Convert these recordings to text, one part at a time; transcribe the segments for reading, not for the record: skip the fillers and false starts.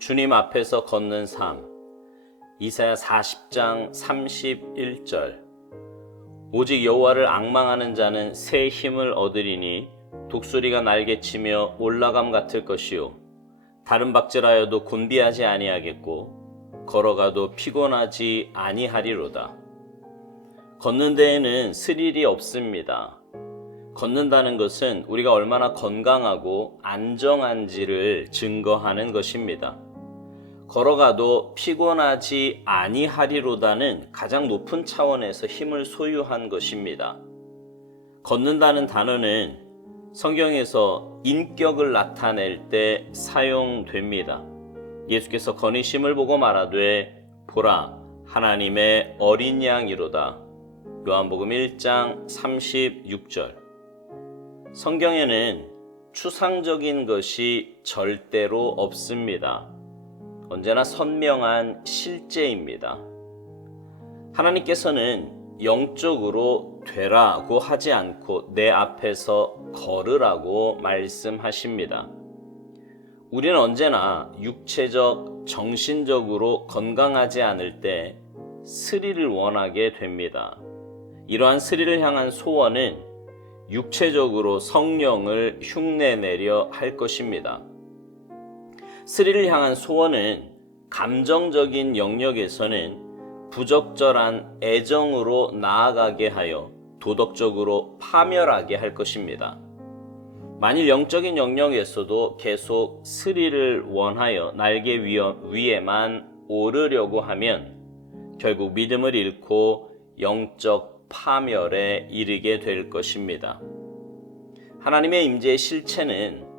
주님 앞에서 걷는 삶. 이사야 40장 31절. 오직 여호와를 앙망하는 자는 새 힘을 얻으리니 독수리가 날개치며 올라감 같을 것이요 다른 박질하여도 곤비하지 아니하겠고 걸어가도 피곤하지 아니하리로다. 걷는 데에는 스릴이 없습니다. 걷는다는 것은 우리가 얼마나 건강하고 안정한지를 증거하는 것입니다. 걸어가도 피곤하지 아니하리로다는 가장 높은 차원에서 힘을 소유한 것입니다. 걷는다는 단어는 성경에서 인격을 나타낼 때 사용됩니다. 예수께서 거니심을 보고 말하되 보라 하나님의 어린 양이로다. 요한복음 1장 36절. 성경에는 추상적인 것이 절대로 없습니다. 언제나 선명한 실제입니다. 하나님께서는 영적으로 되라고 하지 않고 내 앞에서 걸으라고 말씀하십니다. 우리는 언제나 육체적, 정신적으로 건강하지 않을 때 스릴을 원하게 됩니다. 이러한 스릴을 향한 소원은 육체적으로 성령을 흉내내려 할 것입니다. 스릴을 향한 소원은 감정적인 영역에서는 부적절한 애정으로 나아가게 하여 도덕적으로 파멸하게 할 것입니다. 만일 영적인 영역에서도 계속 스릴을 원하여 날개 위에만 오르려고 하면 결국 믿음을 잃고 영적 파멸에 이르게 될 것입니다. 하나님의 임재의 실체는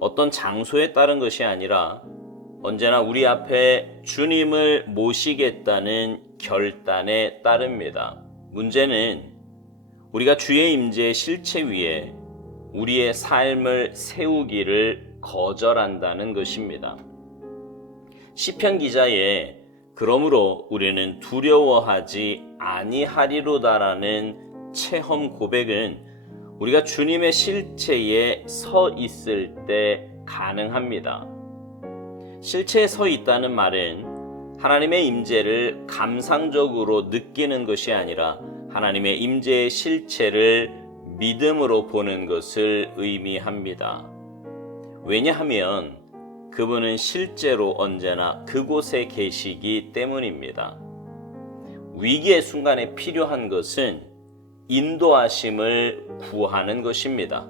어떤 장소에 따른 것이 아니라 언제나 우리 앞에 주님을 모시겠다는 결단에 따릅니다. 문제는 우리가 주의 임재의 실체 위에 우리의 삶을 세우기를 거절한다는 것입니다. 시편 기자의 그러므로 우리는 두려워하지 아니하리로다라는 체험 고백은 우리가 주님의 실체에 서 있을 때 가능합니다. 실체에 서 있다는 말은 하나님의 임재를 감상적으로 느끼는 것이 아니라 하나님의 임재의 실체를 믿음으로 보는 것을 의미합니다. 왜냐하면 그분은 실제로 언제나 그곳에 계시기 때문입니다. 위기의 순간에 필요한 것은 인도하심을 구하는 것입니다.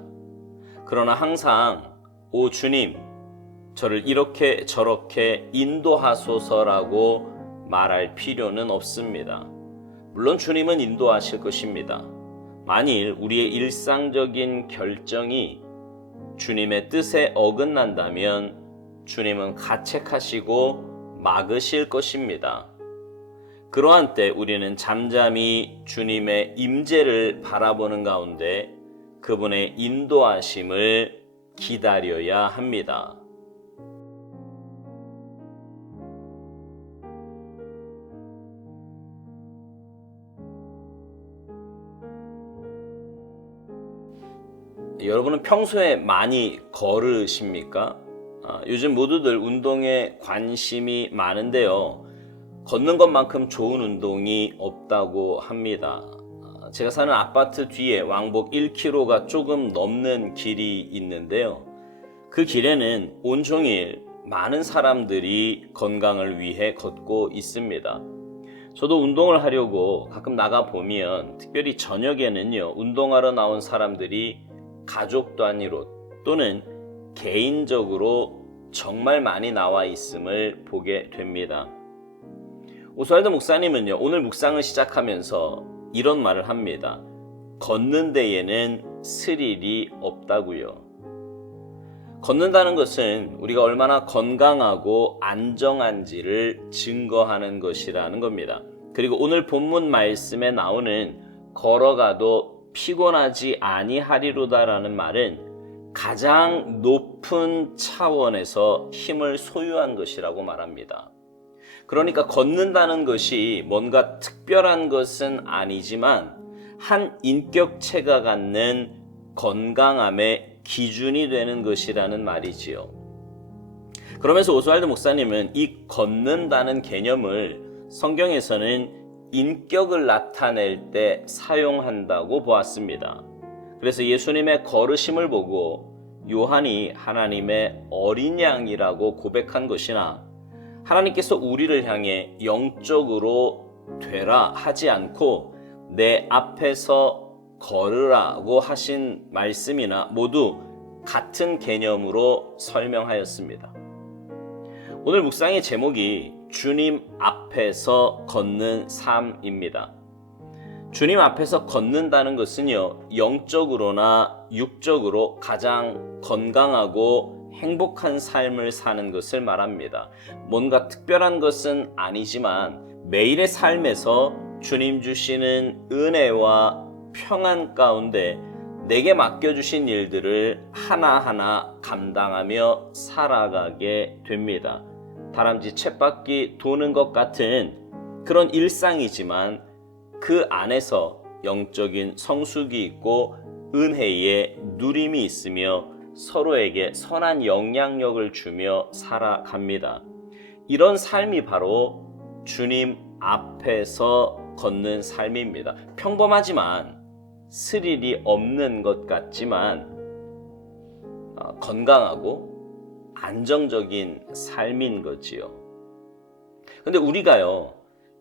그러나 항상 오 주님, 저를 이렇게 저렇게 인도하소서라고 말할 필요는 없습니다. 물론 주님은 인도하실 것입니다. 만일 우리의 일상적인 결정이 주님의 뜻에 어긋난다면 주님은 가책하시고 막으실 것입니다. 그러한 때 우리는 잠잠히 주님의 임재를 바라보는 가운데 그분의 인도하심을 기다려야 합니다. 여러분은 평소에 많이 걸으십니까? 요즘 모두들 운동에 관심이 많은데요. 걷는 것만큼 좋은 운동이 없다고 합니다. 제가 사는 아파트 뒤에 왕복 1km가 조금 넘는 길이 있는데요. 그 길에는 온종일 많은 사람들이 건강을 위해 걷고 있습니다. 저도 운동을 하려고 가끔 나가보면 특별히 저녁에는요, 운동하러 나온 사람들이 가족 단위로 또는 개인적으로 정말 많이 나와 있음을 보게 됩니다. 오스왈드 목사님은요, 오늘 묵상을 시작하면서 이런 말을 합니다. 걷는 데에는 스릴이 없다고요. 걷는다는 것은 우리가 얼마나 건강하고 안정한지를 증거하는 것이라는 겁니다. 그리고 오늘 본문 말씀에 나오는 걸어가도 피곤하지 아니하리로다라는 말은 가장 높은 차원에서 힘을 소유한 것이라고 말합니다. 그러니까 걷는다는 것이 뭔가 특별한 것은 아니지만 한 인격체가 갖는 건강함의 기준이 되는 것이라는 말이지요. 그러면서 오스왈드 목사님은 이 걷는다는 개념을 성경에서는 인격을 나타낼 때 사용한다고 보았습니다. 그래서 예수님의 걸으심을 보고 요한이 하나님의 어린 양이라고 고백한 것이나 하나님께서 우리를 향해 영적으로 되라 하지 않고 내 앞에서 걸으라고 하신 말씀이나 모두 같은 개념으로 설명하였습니다. 오늘 묵상의 제목이 주님 앞에서 걷는 삶입니다. 주님 앞에서 걷는다는 것은요, 영적으로나 육적으로 가장 건강하고 행복한 삶을 사는 것을 말합니다. 뭔가 특별한 것은 아니지만 매일의 삶에서 주님 주시는 은혜와 평안 가운데 내게 맡겨주신 일들을 하나하나 감당하며 살아가게 됩니다. 다람쥐 쳇바퀴 도는 것 같은 그런 일상이지만 그 안에서 영적인 성숙이 있고 은혜의 누림이 있으며 서로에게 선한 영향력을 주며 살아갑니다. 이런 삶이 바로 주님 앞에서 걷는 삶입니다. 평범하지만 스릴이 없는 것 같지만 건강하고 안정적인 삶인 거지요. 근데 우리가요,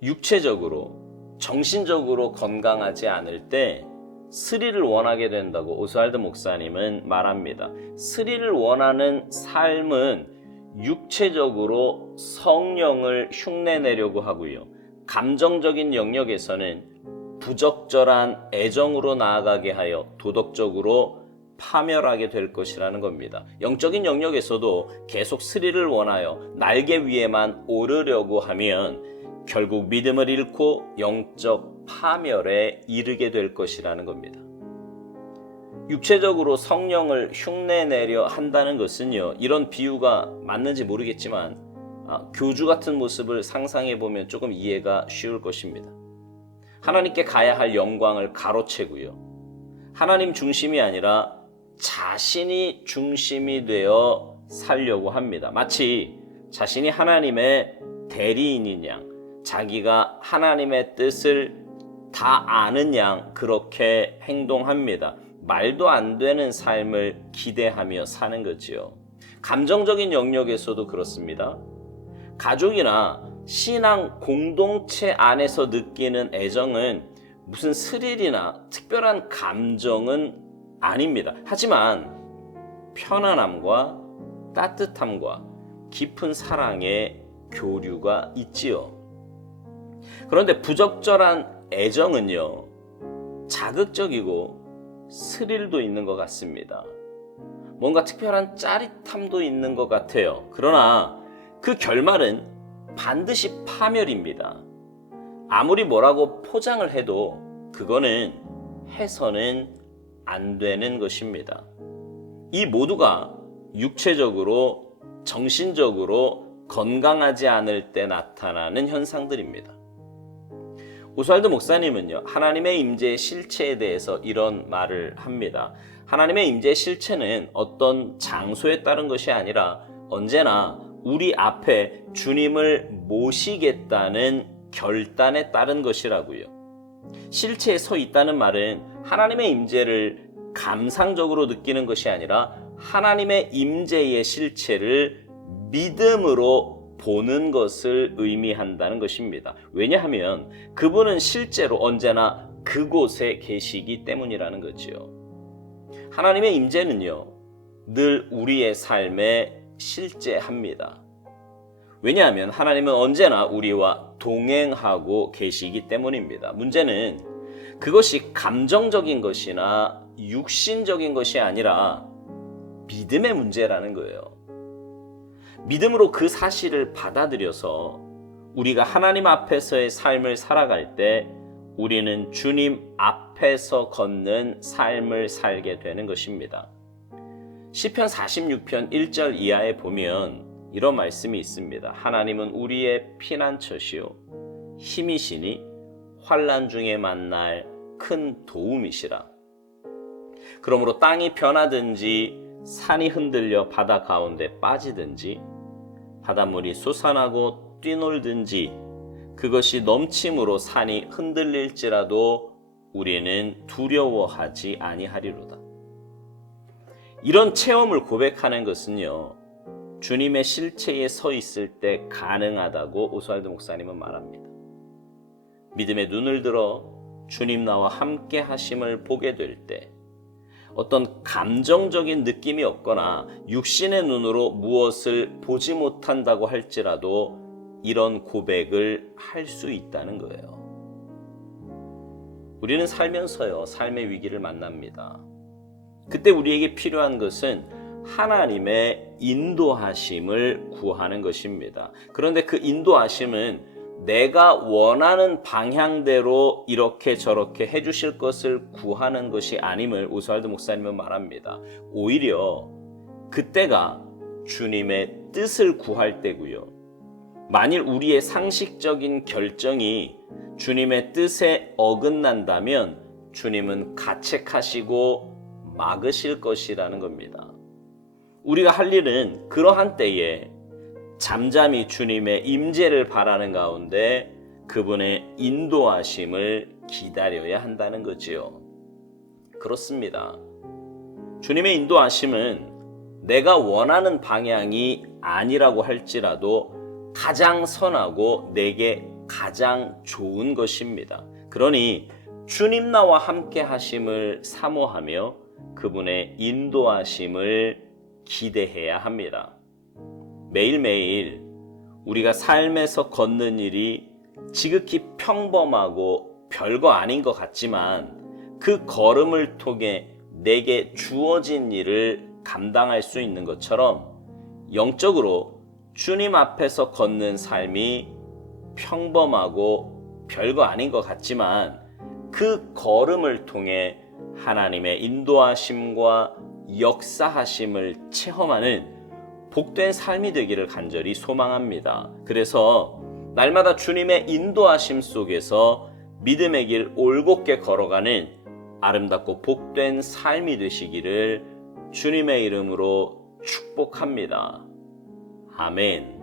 육체적으로 정신적으로 건강하지 않을 때 스릴을 원하게 된다고 오스왈드 목사님은 말합니다. 스릴을 원하는 삶은 육체적으로 성령을 흉내내려고 하고요, 감정적인 영역에서는 부적절한 애정으로 나아가게 하여 도덕적으로 파멸하게 될 것이라는 겁니다. 영적인 영역에서도 계속 스릴을 원하여 날개 위에만 오르려고 하면 결국 믿음을 잃고 영적 파멸에 이르게 될 것이라는 겁니다. 육체적으로 성령을 흉내내려 한다는 것은요, 이런 비유가 맞는지 모르겠지만 교주 같은 모습을 상상해 보면 조금 이해가 쉬울 것입니다. 하나님께 가야 할 영광을 가로채고요, 하나님 중심이 아니라 자신이 중심이 되어 살려고 합니다. 마치 자신이 하나님의 대리인인 양, 자기가 하나님의 뜻을 다 아는 양 그렇게 행동합니다. 말도 안 되는 삶을 기대하며 사는 거지요. 감정적인 영역에서도 그렇습니다. 가족이나 신앙 공동체 안에서 느끼는 애정은 무슨 스릴이나 특별한 감정은 아닙니다. 하지만 편안함과 따뜻함과 깊은 사랑의 교류가 있지요. 그런데 부적절한 애정은요, 자극적이고 스릴도 있는 것 같습니다. 뭔가 특별한 짜릿함도 있는 것 같아요. 그러나 그 결말은 반드시 파멸입니다. 아무리 뭐라고 포장을 해도 그거는 해서는 안 되는 것입니다. 이 모두가 육체적으로, 정신적으로 건강하지 않을 때 나타나는 현상들입니다. 오스왈드 목사님은요, 하나님의 임재의 실체에 대해서 이런 말을 합니다. 하나님의 임재의 실체는 어떤 장소에 따른 것이 아니라 언제나 우리 앞에 주님을 모시겠다는 결단에 따른 것이라고요. 실체에 서 있다는 말은 하나님의 임재를 감상적으로 느끼는 것이 아니라 하나님의 임재의 실체를 믿음으로 보는 것을 의미한다는 것입니다. 왜냐하면 그분은 실제로 언제나 그곳에 계시기 때문이라는 거지요. 하나님의 임재는요, 늘 우리의 삶에 실제합니다. 왜냐하면 하나님은 언제나 우리와 동행하고 계시기 때문입니다. 문제는 그것이 감정적인 것이나 육신적인 것이 아니라 믿음의 문제라는 거예요. 믿음으로 그 사실을 받아들여서 우리가 하나님 앞에서의 삶을 살아갈 때 우리는 주님 앞에서 걷는 삶을 살게 되는 것입니다. 시편 46편 1절 이하에 보면 이런 말씀이 있습니다. 하나님은 우리의 피난처시요 힘이시니 환난 중에 만날 큰 도움이시라. 그러므로 땅이 변하든지 산이 흔들려 바다 가운데 빠지든지 바닷물이 솟아나고 뛰놀든지 그것이 넘침으로 산이 흔들릴지라도 우리는 두려워하지 아니하리로다. 이런 체험을 고백하는 것은요, 주님의 실체에 서 있을 때 가능하다고 오스왈드 목사님은 말합니다. 믿음의 눈을 들어 주님 나와 함께 하심을 보게 될 때 어떤 감정적인 느낌이 없거나 육신의 눈으로 무엇을 보지 못한다고 할지라도 이런 고백을 할 수 있다는 거예요. 우리는 살면서요, 삶의 위기를 만납니다. 그때 우리에게 필요한 것은 하나님의 인도하심을 구하는 것입니다. 그런데 그 인도하심은 내가 원하는 방향대로 이렇게 저렇게 해주실 것을 구하는 것이 아님을 오스왈드 목사님은 말합니다. 오히려 그때가 주님의 뜻을 구할 때고요. 만일 우리의 상식적인 결정이 주님의 뜻에 어긋난다면 주님은 가책하시고 막으실 것이라는 겁니다. 우리가 할 일은 그러한 때에 잠잠히 주님의 임재를 바라는 가운데 그분의 인도하심을 기다려야 한다는 거지요. 그렇습니다. 주님의 인도하심은 내가 원하는 방향이 아니라고 할지라도 가장 선하고 내게 가장 좋은 것입니다. 그러니 주님 나와 함께 하심을 사모하며 그분의 인도하심을 기대해야 합니다. 매일매일 우리가 삶에서 걷는 일이 지극히 평범하고 별거 아닌 것 같지만 그 걸음을 통해 내게 주어진 일을 감당할 수 있는 것처럼 영적으로 주님 앞에서 걷는 삶이 평범하고 별거 아닌 것 같지만 그 걸음을 통해 하나님의 인도하심과 역사하심을 체험하는 복된 삶이 되기를 간절히 소망합니다. 그래서 날마다 주님의 인도하심 속에서 믿음의 길 올곧게 걸어가는 아름답고 복된 삶이 되시기를 주님의 이름으로 축복합니다. 아멘.